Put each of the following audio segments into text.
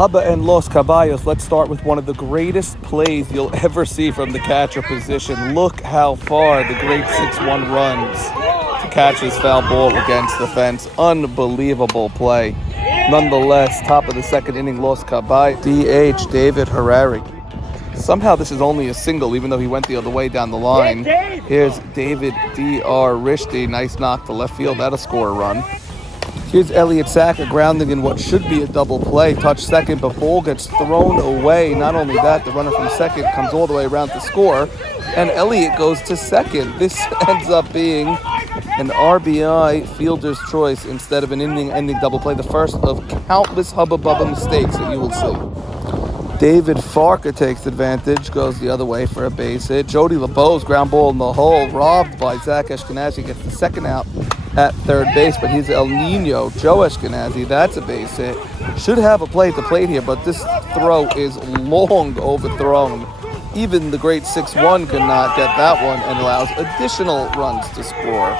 Hubba and Los Caballos. Let's start with one of the greatest plays you'll ever see from the catcher position. Look how far the great 6-1 runs to catch this foul ball against the fence. Unbelievable play. Nonetheless, top of the second inning, Los Caballos. DH David Harari. Somehow this is only a single, even though he went the other way down the line. Here's David D.R. Rishdi. Nice knock to left field. That'll score a run. Here's Elliott Saka grounding in what should be a double play. Touch second, but ball gets thrown away. Not only that, the runner from second comes all the way around to score, and Elliott goes to second. This ends up being an RBI fielder's choice instead of an inning-ending double play. The first of countless hubba-bubba mistakes that you will see. David Farker takes advantage, goes the other way for a base hit. Jody LeBeau's ground ball in the hole, robbed by Zach Ashkenazi, gets the second out at third base, but he's El Nino. Joe Ashkenazi, that's a base hit. Should have a play at the plate here, but this throw is long overthrown. Even the great 6-1 could not get that one and allows additional runs to score.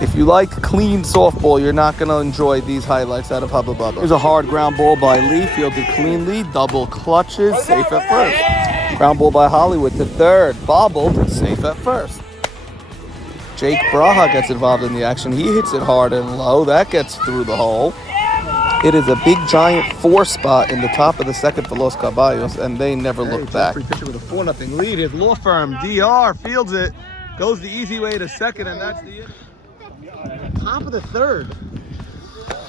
If you like clean softball, you're not going to enjoy these highlights out of Hubba Bubba. Here's a hard ground ball by Lee, fielded cleanly, double clutches, safe at first. Ground ball by Hollywood to third, bobbled, safe at first. Jake Braha gets involved in the action. He hits it hard and low. That gets through the hole. It is a big, giant 4 spot in the top of the second for Los Caballos, and they never look back. Pitcher with a 4-0 lead. His law firm, DR, fields it, goes the easy way to second, and that's the end. Top of the third.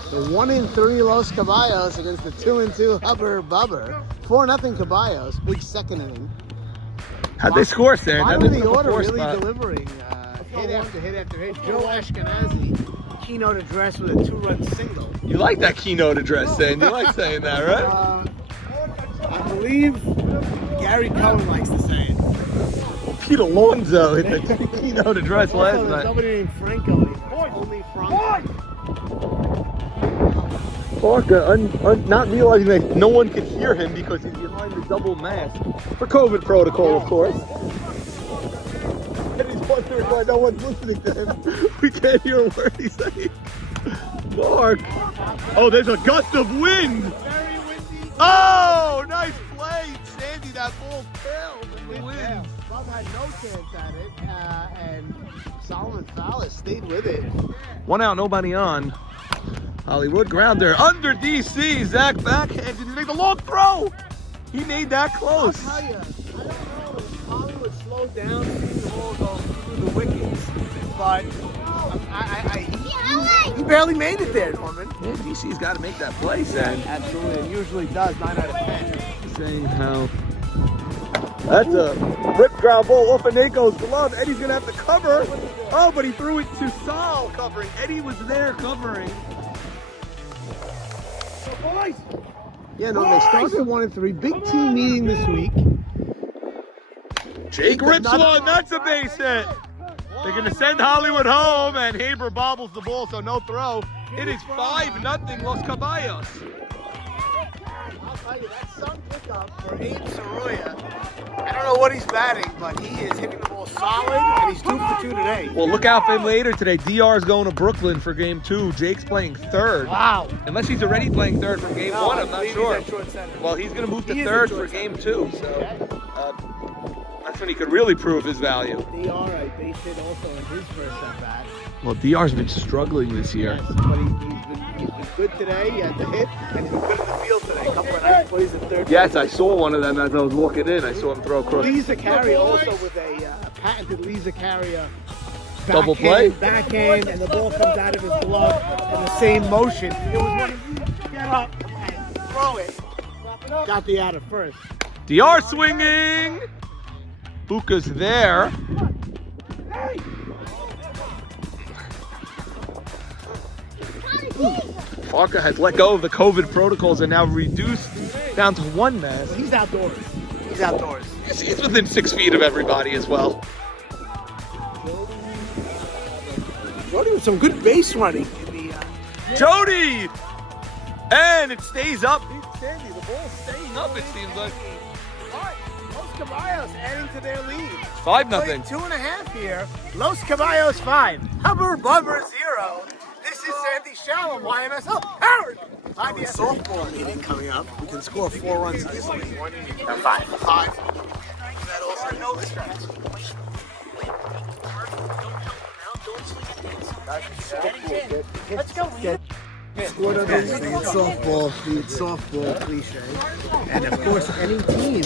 The 1-3 Los Caballos against the 2-2 Hubba Bubba. 4-0 Caballos. Big second inning. How'd they score, Stan? Why were the order really delivering hit after hit after hit? Joe Ashkenazi, keynote address with a 2-run single. You like that keynote address, Stan? You like saying that, right? I believe Gary Cohen likes to say it. Well, Pete Alonso hit the keynote address last night. Somebody named Franco. Only Franco. Parker, not realizing that no one could hear him because he's behind the double mask. For COVID protocol, of course. And he's wondering why no one's listening to him. We can't hear a word he's saying. Mark. Oh, there's a gust of wind. Very windy. Oh, nice play, Sandy. That ball tailed in the wind. Bob had no chance at it, and Solomon Fowler stayed with it. 1 out, nobody on. Hollywood grounder under DC. Zach backhands. He made the long throw. He made that close. I'll tell you, I don't know if Hollywood slowed down, seeing the ball go through the wickets, but he barely made it there, Norman. Yeah, DC's got to make that play, Sam. Absolutely, it usually does, 9 out of 10. Saying how that's a rip ground ball off of Nako's glove. Eddie's going to have to cover. Oh, but he threw it to Sal covering. Eddie was there covering. Boys. Yeah, no, they started 1-3. Big team meeting this week. Jake rips one. That's a base hit. They're going to send Hollywood home, and Haber bobbles the ball, so no throw. It is 5-0 Los Caballos. I'll tell you, that sun pickup for Abe Soroya. I don't know what he's batting, but he is hitting the ball solid, and he's 2 for 2 today. Well, look out for him later today. DR is going to Brooklyn for game 2. Jake's playing third. Wow. Unless he's already playing third for game 1, I'm not sure. Well, he's going to move to third for game 2, so that's when he could really prove his value. DR, I base hit also in his first at bat. Well, DR's been struggling this year. Yes, but he's been good today. He had the hit, and he's been good in the field today. A couple of nice plays in third. Yes, I saw one of them as I was walking in. I saw him throw across. Lee Zaccaria also with a patented Lee Zaccaria double play, backhand, and the ball comes out of his glove in the same motion. It was when he get up and throw it. Got the out of first. DR swinging. Buka's there. Farka has let go of the COVID protocols and now reduced down to 1 mask. He's outdoors. He's outdoors. He's within 6 feet of everybody as well. Jody with some good base running in the. Jody! And it stays up. Sandy, the ball's staying up, it seems like. All right, Los Caballos adding to their lead. 5-0. 2.5 here. Los Caballos 5. Hubba Bubba 0. This is Sandy Shalom, YMSL, Howard. Softball meeting coming up. We can score 4 runs easily. 5. 5. That also know this guy. Let's go. Scored on the softball cliche. And of course, any team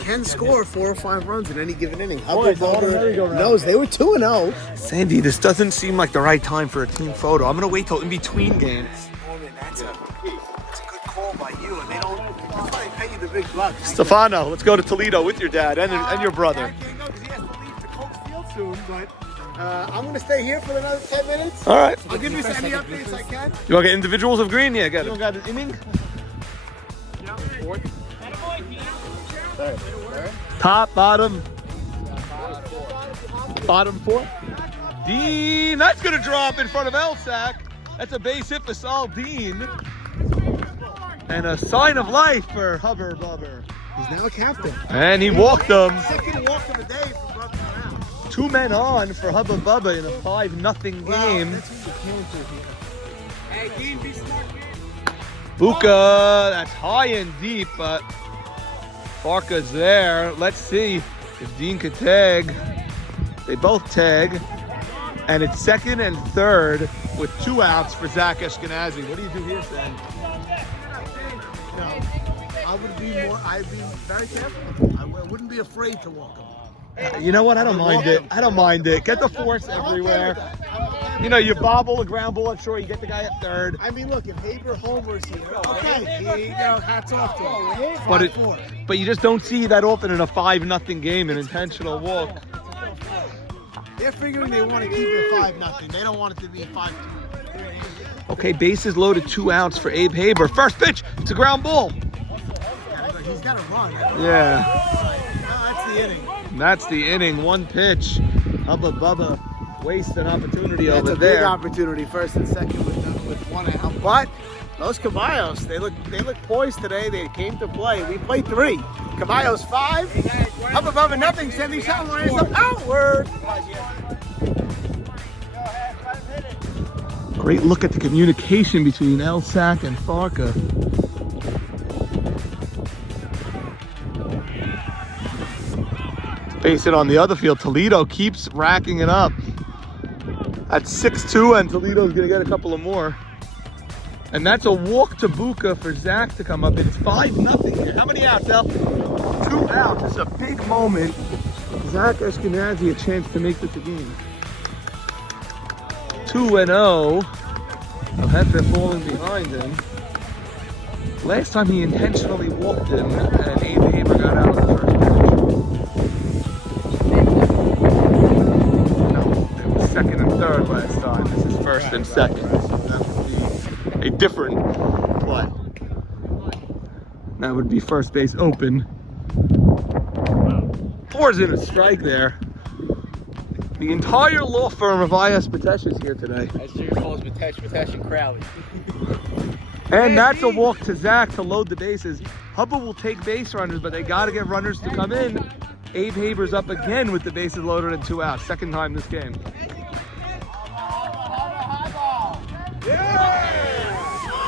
can score 4 or 5 runs in any given inning. Hubba knows they were 2-0. Sandy, this doesn't seem like the right time for a team photo. I'm gonna wait till in between games. That's a good call by you, and they don't. That's why they pay you the big bucks. Stefano, let's go to Toledo with your dad and your brother. I can't go because he has to leave to Coach Field soon, but I'm going to stay here for another 10 minutes. All right. I'll give you any updates I can. You want to get individuals of green? Yeah, get it. You got an inning? Top, bottom. Bottom 4. Dean, that's going to drop in front of Elsack. That's a base hit for Saul Dean. And a sign of life for Hubba Bubba. He's now a captain. And he walked them. Second walk of the day for Brother Brown. 2 men on for Hubba Bubba in a 5-0 game. That's what you came to here. Hey, Dean, be smart, Buka, that's high and deep, but Farka's there. Let's see if Dean could tag. They both tag. And it's 2nd and 3rd with 2 outs for Zach Ashkenazi. What do you do here, Sam? I'd be very careful. I wouldn't be afraid to walk him. You know what? I don't mind it. I don't mind it. Get the force everywhere. You know, you bobble a ground ball at short, you get the guy at 3rd. I mean, look, if Haber homers here, okay, here you go, hats off to him. But you just don't see that often in a 5-0 game, an intentional walk. They're figuring they want to keep it 5-0. They don't want it to be 5-2. Okay, bases loaded, 2 outs for Abe Haber. First pitch, it's a ground ball. He's got to run. Yeah. That's the inning. That's the inning. 1 pitch. Hubba Bubba waste an opportunity over That's a there. big opportunity, 1st and 2nd with 1 out. But those Caballos, they look poised today. They came to play. We played 3. Caballos 5. Hubba Bubba nothing. Sandy Shalom is up outward. Great look at the communication between Elsack and Farka. Face it on the other field. Toledo keeps racking it up. At 6-2, and Toledo's gonna get a couple of more. And that's a walk to Buka for Zach to come up. It's 5-0 here. How many outs, El? 2 outs. It's a big moment. Zach Ashkenazi a chance to make this a game. 2-0. Alhefe falling behind him. Last time he intentionally walked him, and Abe Haber got out of the first pitch. No, it was 2nd and 3rd last time. This is 1st and 2nd. That would be a different play. That would be first base open. 4's in a strike there. The entire law firm of I.S. Patesh is here today. That's your calls Patesh and Crowley. And that's a walk to Zach to load the bases. Hubba will take base runners, but they got to get runners to come in. Abe Haber's up again with the bases loaded and 2 outs. 2nd time this game.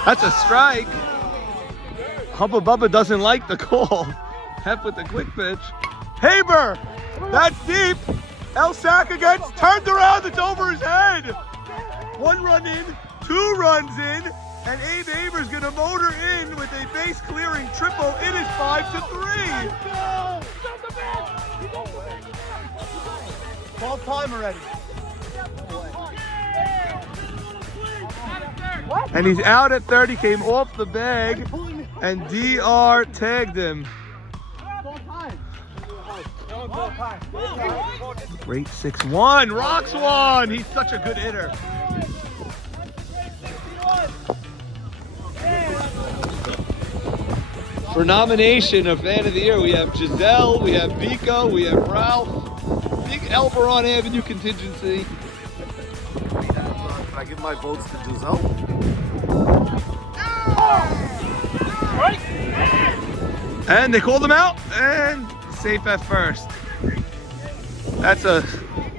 That's a strike. Hubba Bubba doesn't like the call. Hep with the quick pitch. Haber! That's deep! Elsack against, turned around, it's over his head! 1 run in, 2 runs in, and Abe Haber's gonna motor in with a base clearing triple. It is 5-3. 12 time already. And he's out at 30, came off the bag, and DR tagged him. Great 6-1, rocks 1. He's such a good hitter. For nomination of Fan of the Year, we have Giselle, we have Vico, we have Ralph. Big Elberon Avenue contingency. Can I give my votes to Giselle? And they called him out, and safe at first. That's a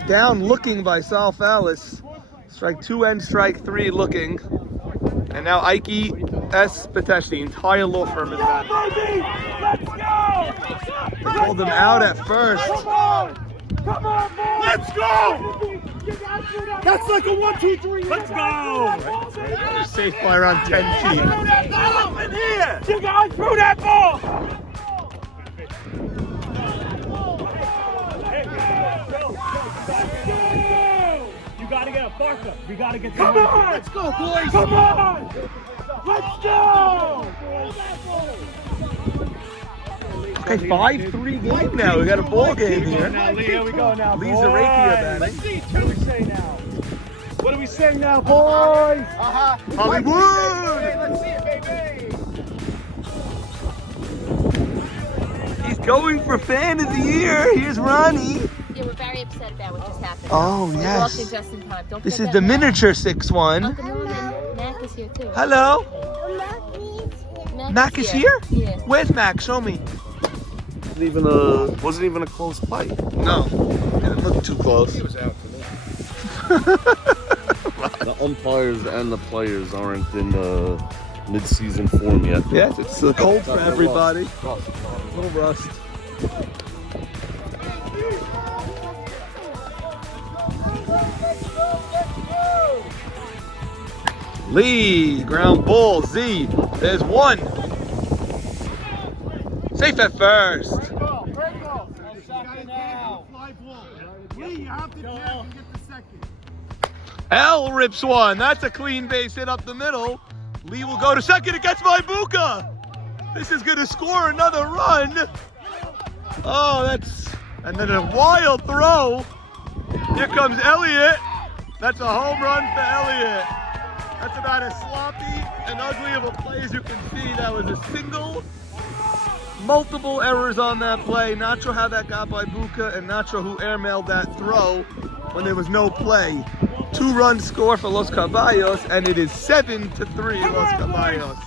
down looking by Sal Fallis. Strike 2 and strike 3 looking. And now Ike S. Patesh, the entire law firm is back. They called him out at first. Come on, boy. Let's go! That's like a 1, 2, 3. Let's go! They're safe by around 10 feet. Throw that ball up in here! You guys threw that ball! You gotta get a Barca. We gotta get. Come on! Let's go, boys! Come on! Let's go! Okay, 5-3 game now. We got a ball game here. Now, Lee, here we go now, Lee's boys. a Reiki Let's event. see. What do we say now? What do we say now, boys? Hollywood! Let's see it, baby! He's going for fan of the year. Here's Ronnie. Yeah, we're very upset about what just happened. Oh, We yes. walked in just in time. Don't This forget is the that Mac- miniature 6-1. Uncle Norman, Mac is here too. Hello? Mac is here? Yeah. Where's Mac? Show me. Wasn't even a close fight. No. Didn't look too close. He was out to me. The umpires and the players aren't in mid-season form yet. Yes, it's cold for everybody. A little rust. Lee, ground ball, Z. There's one. Safe at first. L rips one. That's a clean base hit up the middle. Lee will go to second. It gets my Buka. This is going to score another run. Oh, that's... And then a wild throw. Here comes Elliott. That's a home run for Elliott. That's about as sloppy and ugly of a play as you can see. That was a single. Multiple errors on that play. Not sure how that got by Buka and not sure who airmailed that throw when there was no play. 2-run score for Los Caballos, and it is 7-3 Los Caballos.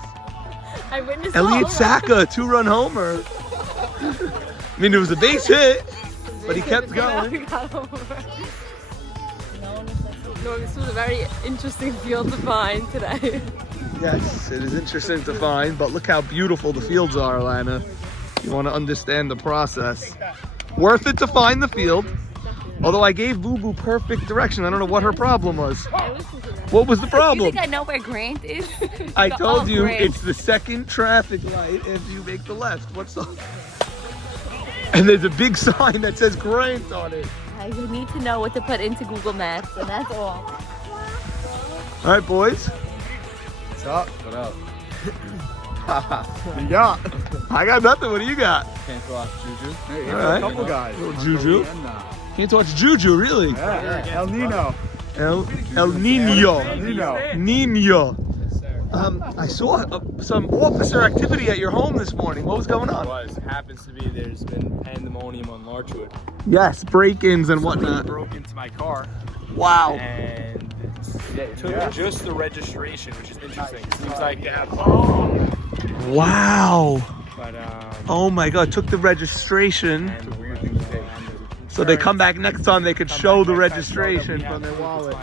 I witnessed Elliott all of Saka, 2-run homer. I mean, it was a base hit, but he kept going. No, this was a very interesting field to find today. Yes, it is interesting to find, but look how beautiful the fields are, Alana. You want to understand the process. Worth it to find the field. Although I gave Boo Boo perfect direction. I don't know what her problem was. What was the You problem? think I know where Grant is? I told you Grant. it's the second traffic light if you make the left. What's up? And there's a big sign that says Grant on it. I need to know what to put into Google Maps, and that's all. All right, boys. What's up? What up? You got? I got nothing. What do you got? Can't go off Juju. Hey, All right. a couple guys. Little Juju. Can't touch Juju, really. Yeah, El Nino. El Nino. Nino. Nino. Yes, sir. I saw some officer activity at your home this morning. What was going on? Was happens to be there's been pandemonium on Larchwood. Yes, break-ins and Somebody whatnot. broke into my car Wow. and it took just the registration, which is interesting. Seems like they have, Wow. but Oh my God, took the registration. and weird things they So they come back next time they could show the registration from their wallet.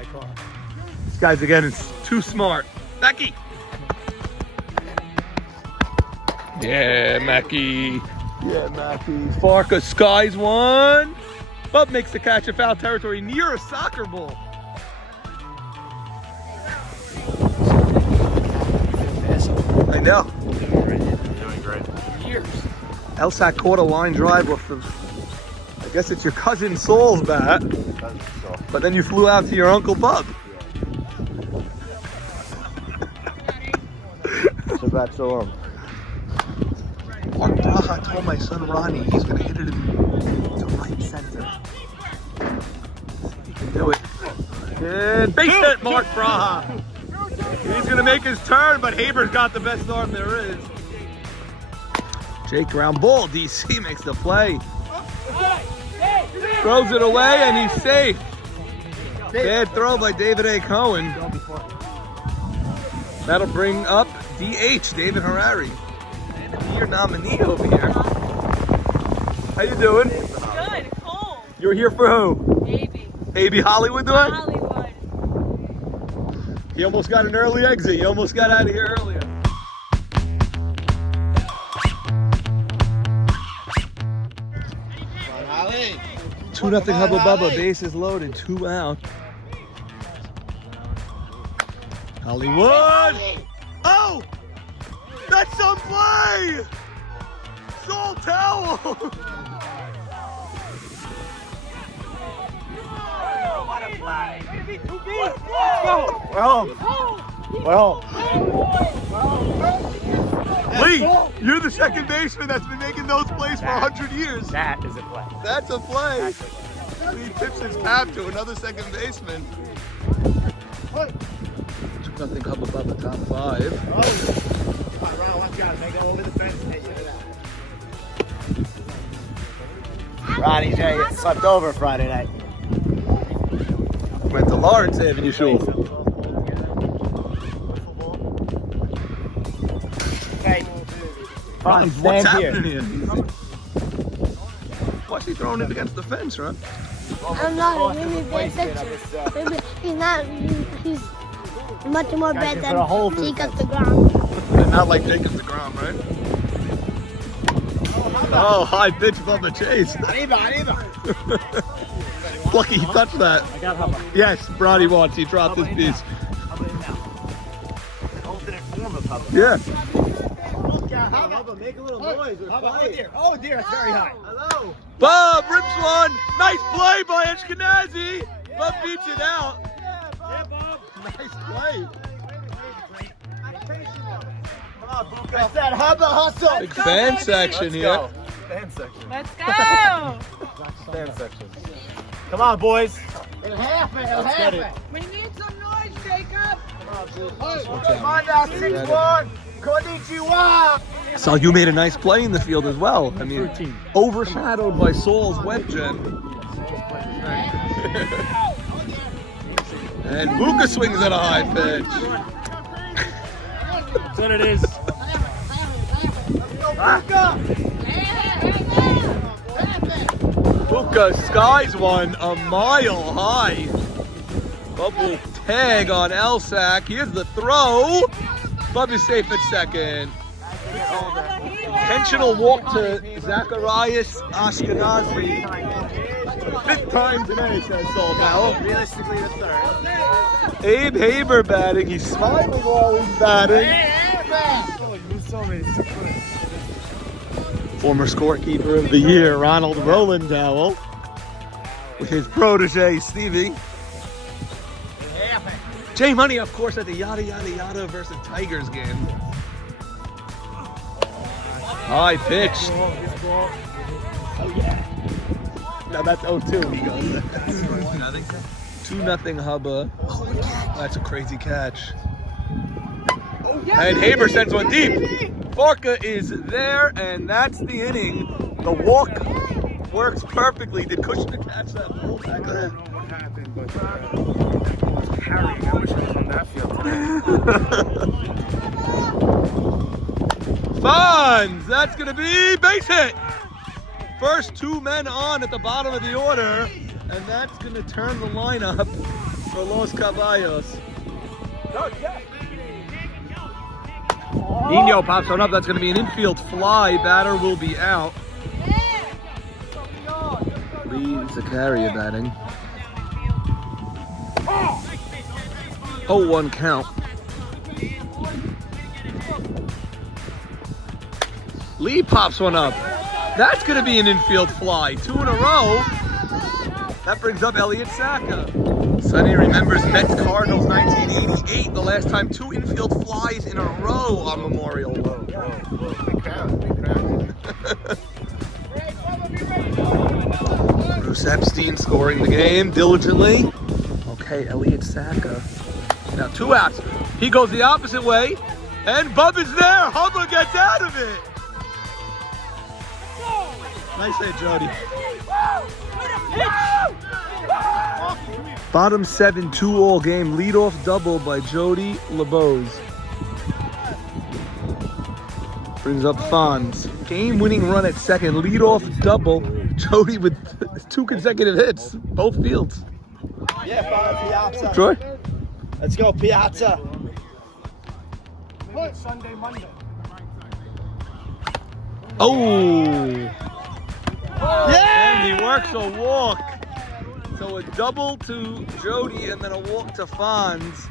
This guy's, again, is too smart. Mackie. Yeah, Mackie. Yeah, Mackie. Farka skies one. Bub makes the catch in foul territory near a soccer ball. I know. Doing great. Years. Elsack caught a line drive off of, I guess it's your cousin Saul's bat, but then you flew out to your Uncle Bub. So that's Mark Braha told my son Ronnie he's going to hit it to right center. He can do it. And base hit, Mark Braha. He's going to make his turn, but Haber's got the best arm there is. Jake ground ball. DC makes the play. Throws it away, and he's safe. Bad throw by David A. Cohen. That'll bring up DH, David Harari. And a year nominee over here. How you doing? Good, cool. You're here for who? Maybe. AB Hollywood doing? Hollywood. He almost got an early exit. He almost got out of here earlier. 2-0 Hubba Bubba. Bases loaded. 2 out. Hollywood. Oh! That's some play! Soul towel! What a play! Well. Lee, you're the second baseman that's been making those plays for 100 years. That is a play. That's a play. Lee tips his cap to another second baseman. 2-0 Hubba Bubba, top 5. Ronnie J slept over Friday night. Went to Lawrence Avenue Shul. Fine, What's stand here. happening here? Why's he throwing it against the fence, right? I'm not really bad. He's not. He's much more bad than Jacob the Ground. Not like Jacob DeGrom, right? Oh, high pitch Bubba Chase. Lucky he touched that. Yes, Bronny wants. He dropped his piece. Yeah. Make a little noise. Oh dear, that's very high. Hello. Bob rips one. Nice play by Ashkenazi. Bob beats it out. Nice play. That's that Hubba hustle. Big fan section here. Fan section. Let's go! Fan section. Come on, boys. It'll happen. It'll happen. We need some noise, Jacob! Come on now, 6-1. Konnichiwa. So you made a nice play in the field as well. I mean, overshadowed by Saul's web gen. And Buka swings at a high pitch. That's what it is. Buka skies one a mile high. Bubble tag on Elsack. Here's the throw. Bubba's safe at second. Intentional walk to Zacharias Ashkenazi. 5th time today, says Saul Powell. Realistically, the third. Abe Haber batting. He's smiling while he's batting. Former scorekeeper of the year, Ronald Rolandowell, with his protege, Stevie. Jay Money, of course, at the Yada Yada Yada versus Tigers game. High pitch. No, that's 0-2. He goes. 2-0 Hubba. That's a crazy catch. And Haber sends one deep. Farka is there, and that's the inning. The walk works perfectly. Did Kushner catch that ball back there? What happened, but carrying. I wish I was on that field today. Fonz, that's going to be base hit. First 2 men on at the bottom of the order, and that's going to turn the lineup for Los Caballos. Nino pops one up. That's going to be an infield fly. Batter will be out. Lee Zakaria batting. 0-1 count. Lee pops one up. That's going to be an infield fly. 2 in a row. That brings up Elliott Saka. Sonny remembers Mets Cardinals 1988, the last time 2 infield flies in a row on Memorial Road. Bruce Epstein scoring the game diligently. Okay, Elliott Saka. Now 2 outs. He goes the opposite way, and Bubba's there. Hubba gets out of it. Nice hit, Jody. Bottom 7, 2-all game. Leadoff double by Jody LeBose. Brings up Fonz. Game-winning run at second. Leadoff double. Jody with 2 consecutive hits. Both fields. Yeah, the outside. Troy? Let's go, Piazza. Sunday, Monday. Oh! Yeah! And he works a walk. So a double to Jody and then a walk to Fonz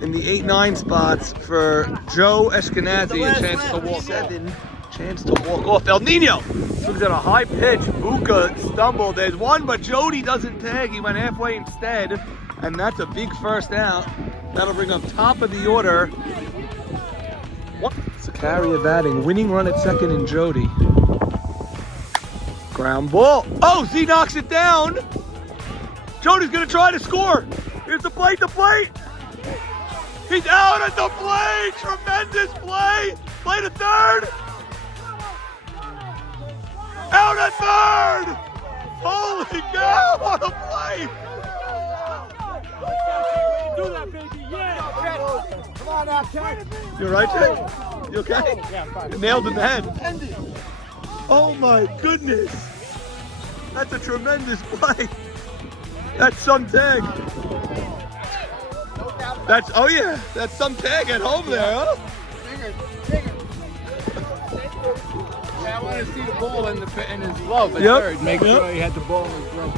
in the 8-9 spots for Joe Ashkenazi. A chance to walk 7. Chance to walk off. El Nino looks at a high pitch. Buka stumbled. There's one, but Jody doesn't tag. He went halfway instead. And that's a big first out. That'll bring up top of the order. What? It's a carrier batting. Winning run at second in Jody. Ground ball. Oh, Z knocks it down. Jody's gonna try to score. Here's the plate, He's out at the plate. Tremendous play. Play to third. Out at third. Holy cow, what a play. Do that, baby. Yeah. Come on now, Ken. You all right, Jay? You okay? Yeah, I'm fine. You nailed it in the head. Oh my goodness. That's a tremendous play. That's some tag. Oh yeah, that's some tag at home there, huh? Yeah, I want to see the ball in his glove at Yep. third. Make sure he had the ball in his glove.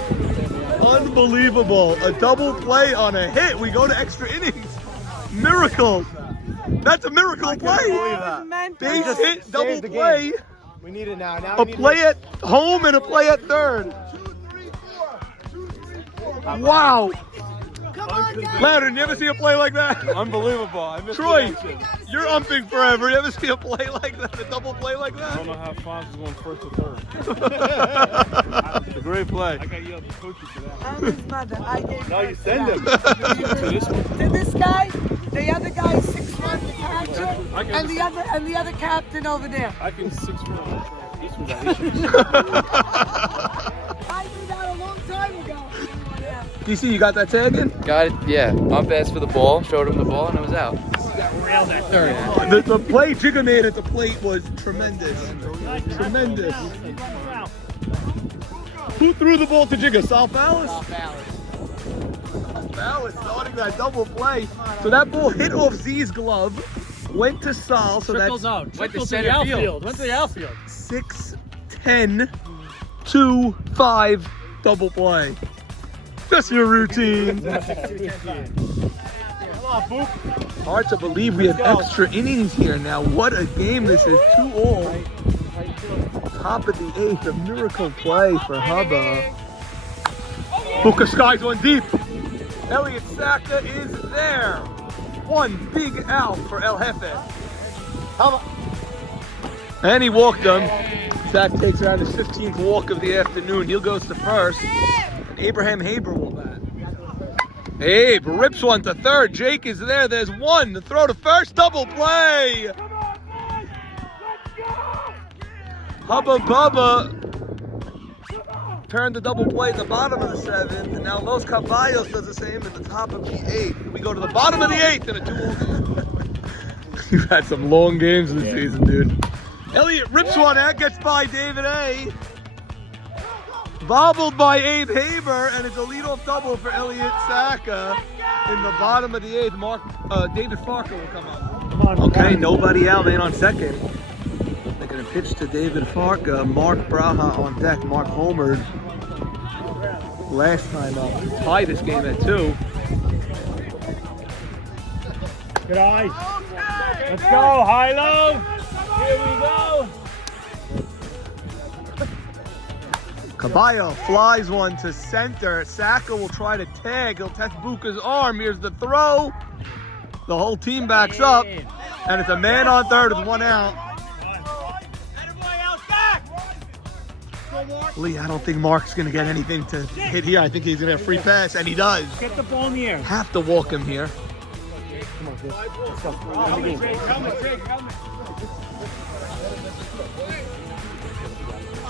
Unbelievable. A double play on a hit. We go to extra innings. Miracle. That's a miracle play. Base hit, double play. We need it now. A play at home and a play at third. Wow. Louder, you ever see a play like that? Unbelievable. I missed Troy, the action. you're umping forever. You ever see a play like that? A double play like I that? don't know how Fonz is going first or third. It's a great play. I got yelled at the coaches for that. I'm his mother. I gave No, you birth send to him. that. To this guy, the other guy is 6'1", the catcher, I can and the other captain over there. I can 6'1". This one's got issues. I did that a long time ago. Yeah. DC, you got that tag in? Got it, yeah. Bump asked for the ball, showed him the ball, and it was out. The play Jigga made at the plate was tremendous. Tremendous. Who threw the ball to Jigga? Sal Fallis? Fallis starting that double play. So that ball hit off Z's glove, went to Sal, so that's Went to the outfield. Went to the outfield. 6-10, 2-5 double play. That's your routine. Hard to believe we have extra innings here now. What a game this is. 2-all. Top of the 8th, a miracle play for Hubba. Buka skies one deep. Elliot Saka is there. One big out for El Jefe. And he walked him. Zach takes around his 15th walk of the afternoon. He'll goes to first. And Abraham Haber will bat. Abe rips one to third. Jake is there. There's one. The throw to first. Double play. Hubba Bubba turned the double play at the bottom of the 7th. And now Los Caballos does the same at the top of the 8th. We go to the bottom of the 8th in a 2-all game. You've had some long games this season, dude. Elliott rips one out, gets by David A. Bobbled by Abe Haber, and it's a leadoff double for Elliot Saka in the bottom of the 8th. David Farker will come up. Okay, nobody out, man on second. They're gonna pitch to David Farker. Mark Braha on deck. Mark homered last time up. Tie this game at 2. Good eyes. Let's go, high low. Here we go. Caballo flies one to center. Saka will try to tag. He'll test Buka's arm. Here's the throw. The whole team backs up. And it's a man on third with one out. Lee, I don't think Mark's going to get anything to hit here. I think he's going to have a free pass, and he does. Get the ball in the air. Have to walk him here.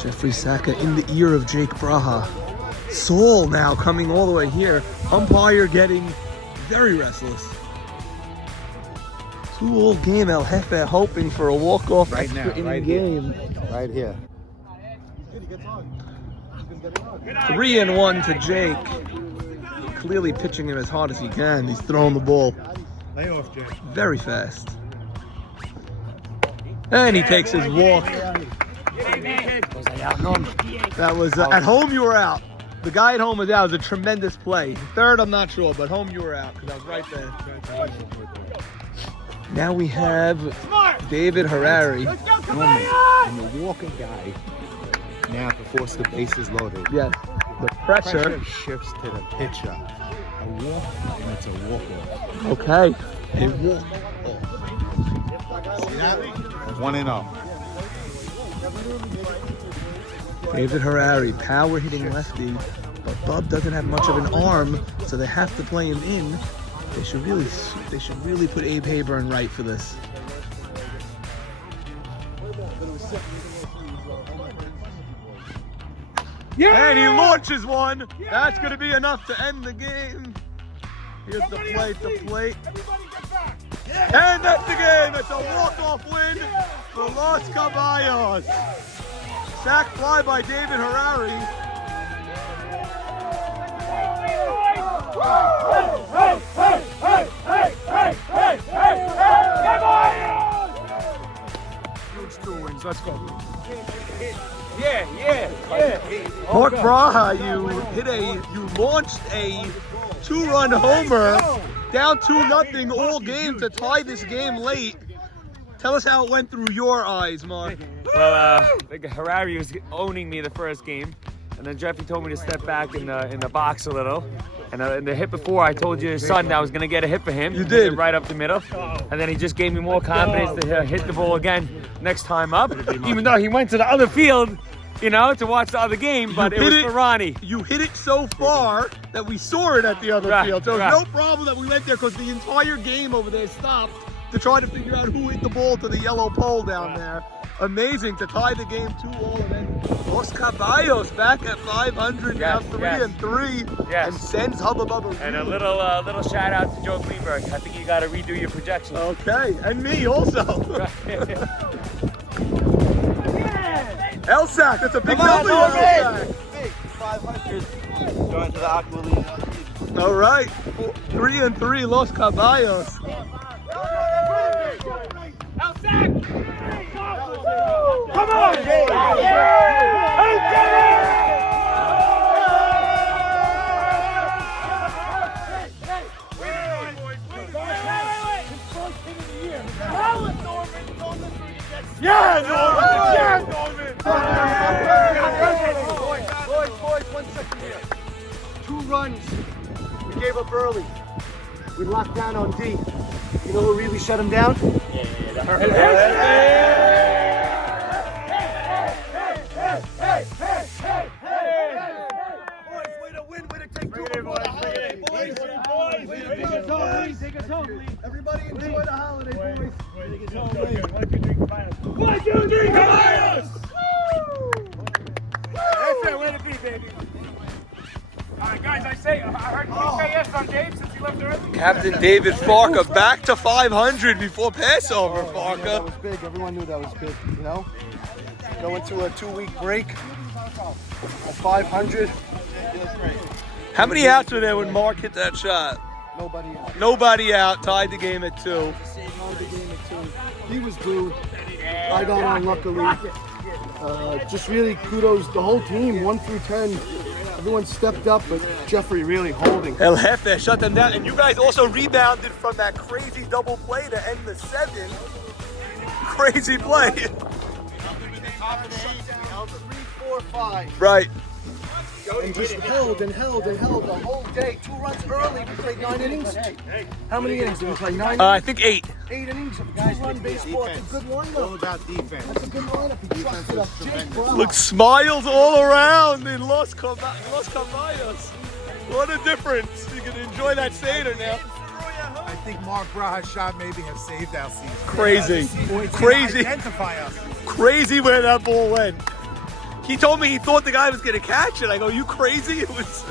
Jeffrey Saka in the ear of Jake Braha. Saul now coming all the way here. Umpire getting very restless. 2-all game. El Jefe hoping for a walk-off Right extra now, inning right game. Right here. 3-1 to Jake. Clearly pitching him as hard as he can. He's throwing the ball very fast. And he takes his walk. That was, at home you were out. The guy at home was out. It was a tremendous play. Third, I'm not sure, but home you were out because I was right there. Now we have David Harari. And the walking guy now to force the bases loaded. Yes, the pressure. Shifts to the pitcher. A walk, and it's a walk-off. Okay. A walk-off. See that? 1-0. David Harari, power hitting lefty, but Bub doesn't have much of an arm, so they have to play him in. They should really put Abe Haber in right for this. Yeah! And he launches one. Yeah! That's going to be enough to end the game. Here's the plate, the plate. Yeah! And that's the game. It's a walk-off win for Los Caballos. Sack fly by David Harari. Huge 2 wins. Let's go. Mark Braha, you launched a 2-run homer, down 2-0 all game to tie this game late. Tell us how it went through your eyes, Mark. Well, Harari was owning me the first game, and then Jeffrey told me to step back in the box a little. And in the hit before, I told your son that I was going to get a hit for him. You did. Right up the middle. And then he just gave me more confidence to hit the ball again next time up. Even though he went to the other field, you know, to watch the other game, but it was for Ronnie. You hit it so far that we saw it at the other field. So it's no problem that we went there because the entire game over there stopped to try to figure out who hit the ball to the yellow pole down there. Amazing to tie the game 2-2, and then Los Caballos back at 500, now 3-3, and sends Hubba Bubba. And a little shout out to Joe Greenberg. I think you got to redo your projections. Okay, and me also. LSAC, that's a big W. LSAC. Big 500. Going to the Aqua League. All right, 3-3, Los Caballos. Come on! Boys, 1 second here. 2 runs. We gave up early. We locked down on D. You know what really shut him down? Everybody enjoy the holiday, boys. 1, 2, 3, Caballos! That's it, let it be, baby. All right, guys, I heard you say yes on Dave since he left early. Captain David Farka back to 500 before Passover, Farka. That was big. Everyone knew that was big, you know? Go into a 2-week break at 500. How many outs were there when Mark hit that shot? Nobody out. Nobody out, tied the game at 2. Tied the game at 2. He was due. I got on luckily. Just really kudos the whole team, 1 through 10. Everyone stepped up, but Jeffrey really holding. El Jefe shut them down, and you guys also rebounded from that crazy double play to end the 7. Crazy play. 3, 4, 5. Right. And just held the whole day. 2 runs early. We played 9 innings. How many innings did we play? 9 innings? I think 8. 8 innings of 2-run baseball. It's a good lineup. All about defense. That's a good lineup. He trusted us. Look, smiles all around in Los Caballos. What a difference. You can enjoy that Seder now. I think Mark Braha's shot maybe has saved our season. Crazy. Identify us. Crazy where that ball went. He told me he thought the guy was going to catch it. I go, you crazy? It was...